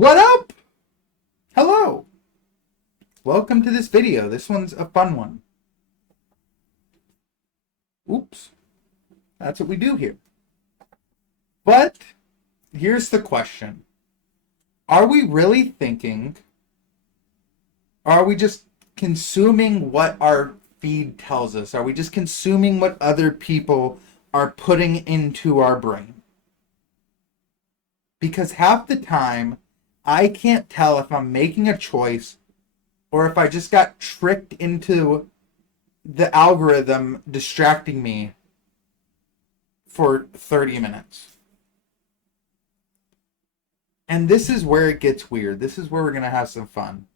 What up? Hello. Welcome to this video. This one's a fun one. Oops. That's what we do here. But here's the question. Are we really thinking? Are we just consuming what our feed tells us? Are we just consuming what other people are putting into our brain? Because half the time, I can't tell if I'm making a choice or if I just got tricked into the algorithm distracting me for 30 minutes. And this is where it gets weird. This is where we're going to have some fun.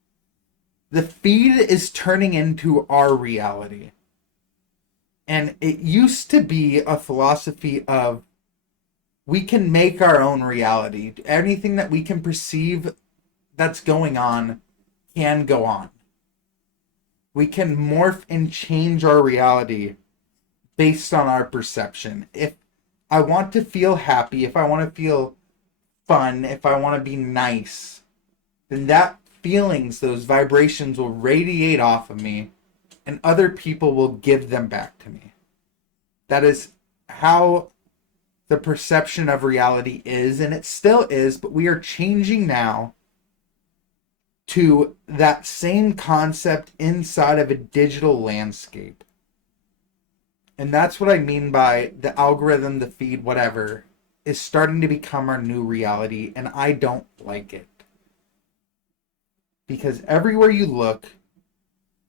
The feed is turning into our reality. And it used to be a philosophy of we can make our own reality. Anything that we can perceive that's going on can go on. We can morph and change our reality based on our perception. If I want to feel happy, if I want to feel fun, if I want to be nice, then that feelings, those vibrations will radiate off of me and other people will give them back to me. That is how the perception of reality is, and it still is, but we are changing now to that same concept inside of a digital landscape. And that's what I mean by the algorithm, the feed, whatever, is starting to become our new reality, and I don't like it. Because everywhere you look,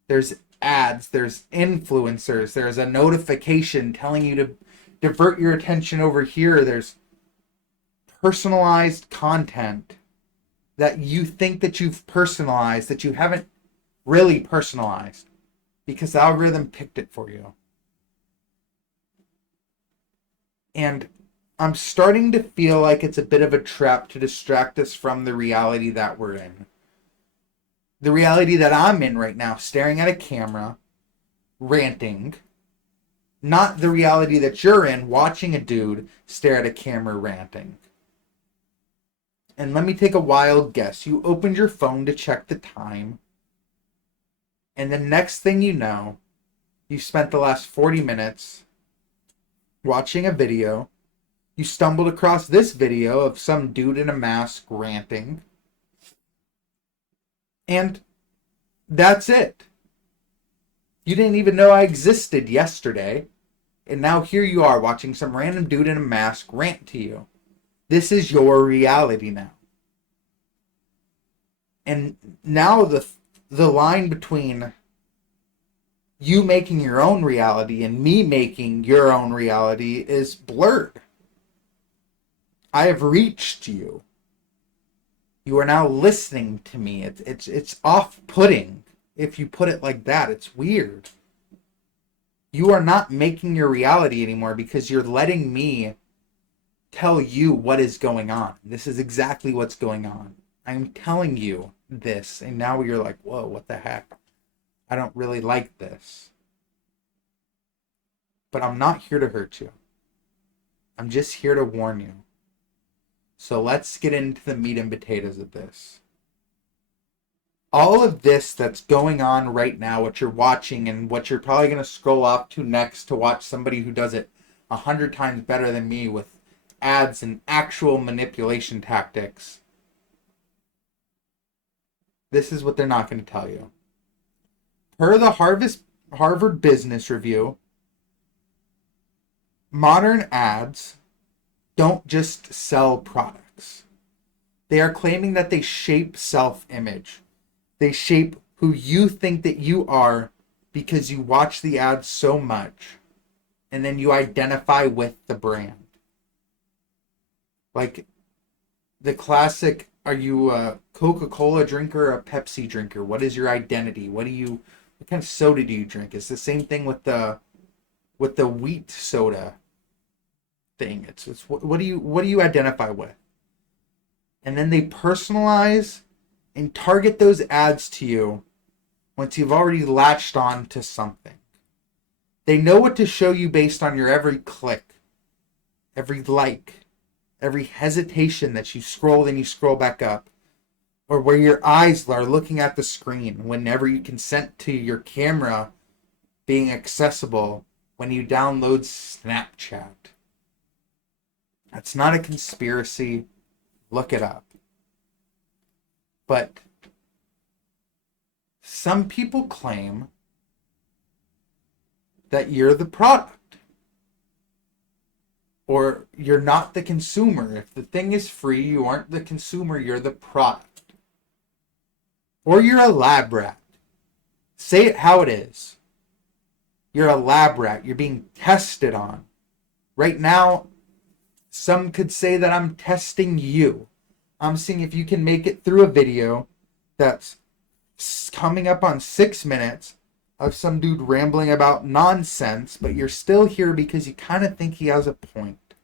there's ads, there's influencers, there's a notification telling you to divert your attention over here. There's personalized content that you think that you've personalized that you haven't really personalized because the algorithm picked it for you. And I'm starting to feel like it's a bit of a trap to distract us from the reality that we're in. The reality that I'm in right now, staring at a camera, ranting. Not the reality that you're in, watching a dude stare at a camera ranting. And let me take a wild guess. You opened your phone to check the time. And the next thing you know, you spent the last 40 minutes watching a video. You stumbled across this video of some dude in a mask ranting. And that's it. You didn't even know I existed yesterday. And now here you are watching some random dude in a mask rant to you. This is your reality now. And now the line between you making your own reality and me making your own reality is blurred. I have reached you. You are now listening to me. It's off-putting if you put it like that. It's weird. You are not making your reality anymore because you're letting me tell you what is going on. This is exactly what's going on. I'm telling you this, and now you're like, whoa, what the heck? I don't really like this. But I'm not here to hurt you. I'm just here to warn you. So let's get into the meat and potatoes of this. All of this that's going on right now, what you're watching and what you're probably going to scroll off to next to watch somebody who does it 100 times better than me with ads and actual manipulation tactics. This is what they're not going to tell you. Per the Harvard Business Review, modern ads don't just sell products. They are claiming that they shape self-image. They shape who you think that you are because you watch the ads so much and then you identify with the brand. Like the classic, are you a Coca-Cola drinker or a Pepsi drinker? What is your identity? What kind of soda do you drink? It's the same thing with the wheat soda thing. It's what do you identify with? And then they personalize and target those ads to you once you've already latched on to something. They know what to show you based on your every click, every like, every hesitation that you scroll, then you scroll back up. or where your eyes are looking at the screen whenever you consent to your camera being accessible when you download Snapchat. That's not a conspiracy. Look it up. But some people claim that you're the product, or you're not the consumer. If the thing is free, you aren't the consumer, you're the product. Or you're a lab rat. Say it how it is. You're a lab rat. You're being tested on. Right now, some could say that I'm testing you. I'm seeing if you can make it through a video that's coming up on 6 minutes of some dude rambling about nonsense, but you're still here because you kind of think he has a point.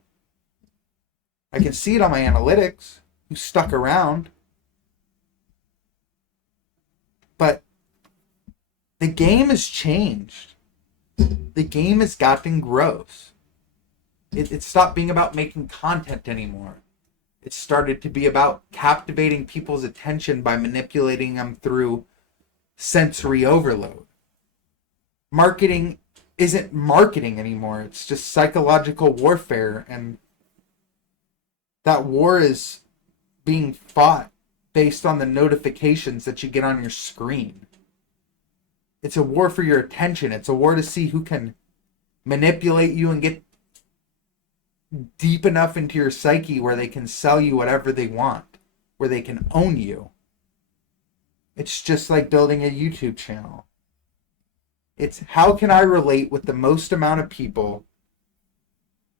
I can see it on my analytics. You stuck around. But the game has changed. The game has gotten gross. It stopped being about making content anymore. It started to be about captivating people's attention by manipulating them through sensory overload. Marketing isn't marketing anymore. It's just psychological warfare, and that war is being fought based on the notifications that you get on your screen. It's a war for your attention. It's a war to see who can manipulate you and get deep enough into your psyche where they can sell you whatever they want, where they can own you. It's just like building a YouTube channel. It's how can I relate with the most amount of people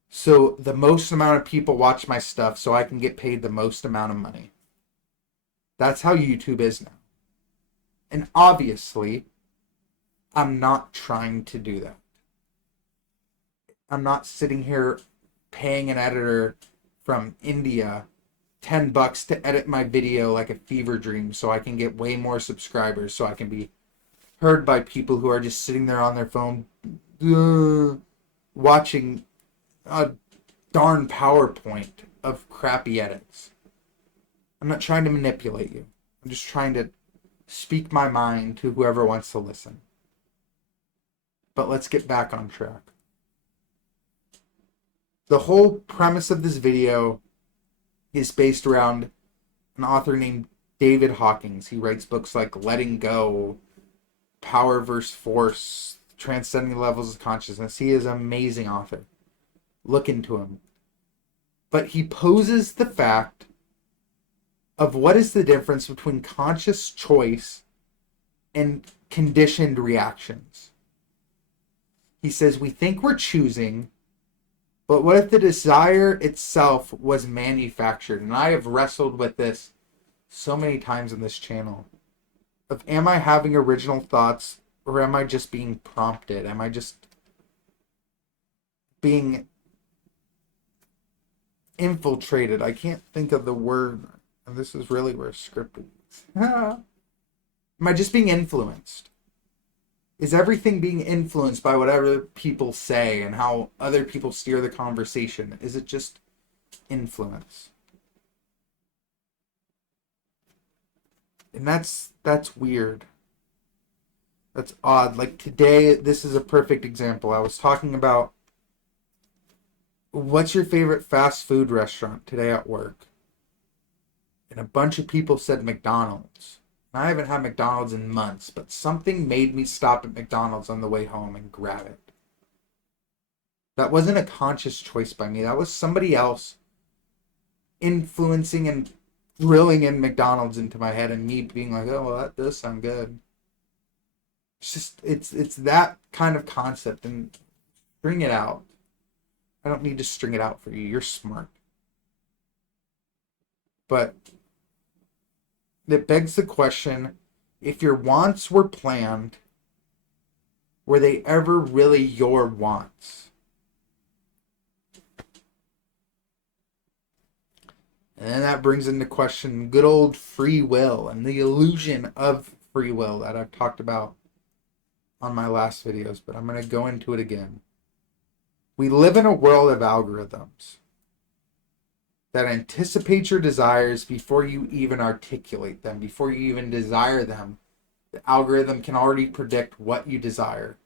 so the most amount of people watch my stuff so I can get paid the most amount of money. That's how YouTube is now. And obviously, I'm not trying to do that. I'm not sitting here paying an editor from India $10 to edit my video like a fever dream so I can get way more subscribers, so I can be heard by people who are just sitting there on their phone watching a darn PowerPoint of crappy edits. I'm not trying to manipulate you. I'm just trying to speak my mind to whoever wants to listen. But let's get back on track. The whole premise of this video is based around an author named David Hawkins. He writes books like Letting Go, Power versus Force, Transcending Levels of Consciousness. He is an amazing author. Look into him. But he poses the fact of what is the difference between conscious choice and conditioned reactions. He says we think we're choosing, but what if the desire itself was manufactured? And I have wrestled with this so many times on this channel. Of am I having original thoughts, or am I just being prompted? Am I just being infiltrated? I can't think of the word. And this is really where scripted is. Am I just being influenced? Is everything being influenced by whatever people say and how other people steer the conversation? Is it just influence? And that's weird. That's odd. Like today, this is a perfect example. I was talking about what's your favorite fast food restaurant today at work? And a bunch of people said McDonald's. I haven't had McDonald's in months, but something made me stop at McDonald's on the way home and grab it. That wasn't a conscious choice by me. That was somebody else influencing and drilling in McDonald's into my head and me being like, oh, well, that does sound good. It's just, it's that kind of concept, and string it out. I don't need to string it out for you. You're smart. But that begs the question, if your wants were planned, were they ever really your wants? And then that brings into question good old free will and the illusion of free will that I've talked about on my last videos, but I'm going to go into it again. We live in a world of algorithms. that anticipate your desires before you even articulate them, before you even desire them. The algorithm can already predict what you desire.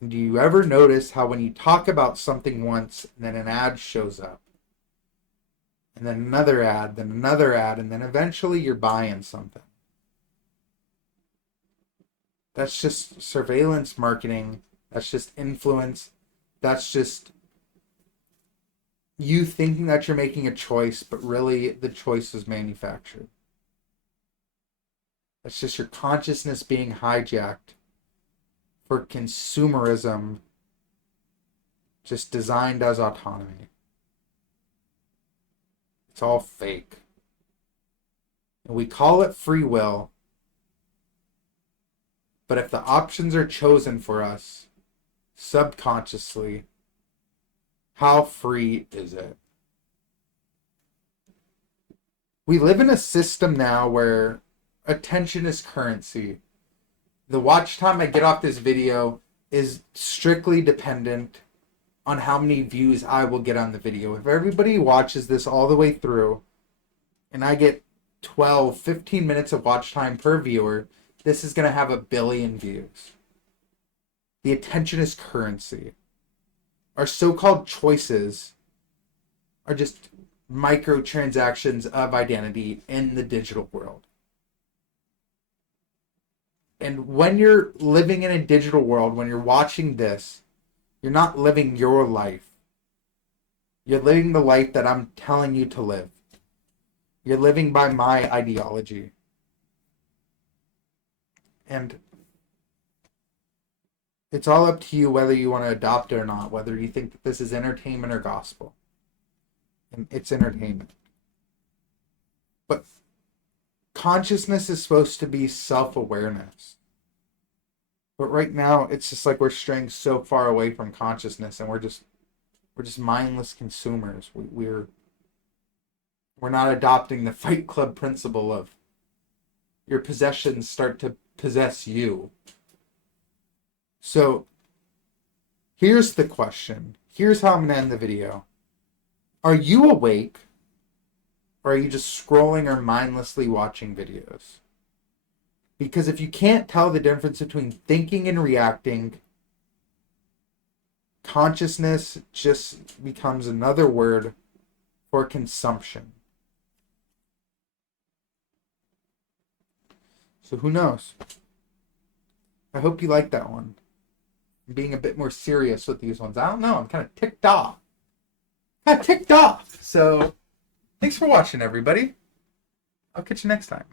And do you ever notice how when you talk about something once, and then an ad shows up, and then another ad, and then eventually you're buying something? That's just surveillance marketing. That's just influence. That's just you thinking that you're making a choice, but really the choice is manufactured. That's just your consciousness being hijacked for consumerism, just designed as autonomy. It's all fake. And we call it free will, but if the options are chosen for us subconsciously, how free is it? We live in a system now where attention is currency. The watch time I get off this video is strictly dependent on how many views I will get on the video. If everybody watches this all the way through and I get 12, 15 minutes of watch time per viewer, this is going to have 1 billion views. The attention is currency. Our so-called choices are just microtransactions of identity in the digital world. And when you're living in a digital world, when you're watching this, you're not living your life. You're living the life that I'm telling you to live. You're living by my ideology. And it's all up to you whether you want to adopt it or not, whether you think that this is entertainment or gospel. And it's entertainment. But consciousness is supposed to be self-awareness. But right now, it's just like we're straying so far away from consciousness, and we're just mindless consumers. We're not adopting the Fight Club principle of your possessions start to possess you. So here's the question. Here's how I'm going to end the video. Are you awake? Or are you just scrolling or mindlessly watching videos? Because if you can't tell the difference between thinking and reacting, consciousness just becomes another word for consumption. So who knows? I hope you like that one. I'm being a bit more serious with these ones. I don't know. I'm kind of ticked off. So thanks for watching, everybody. I'll catch you next time.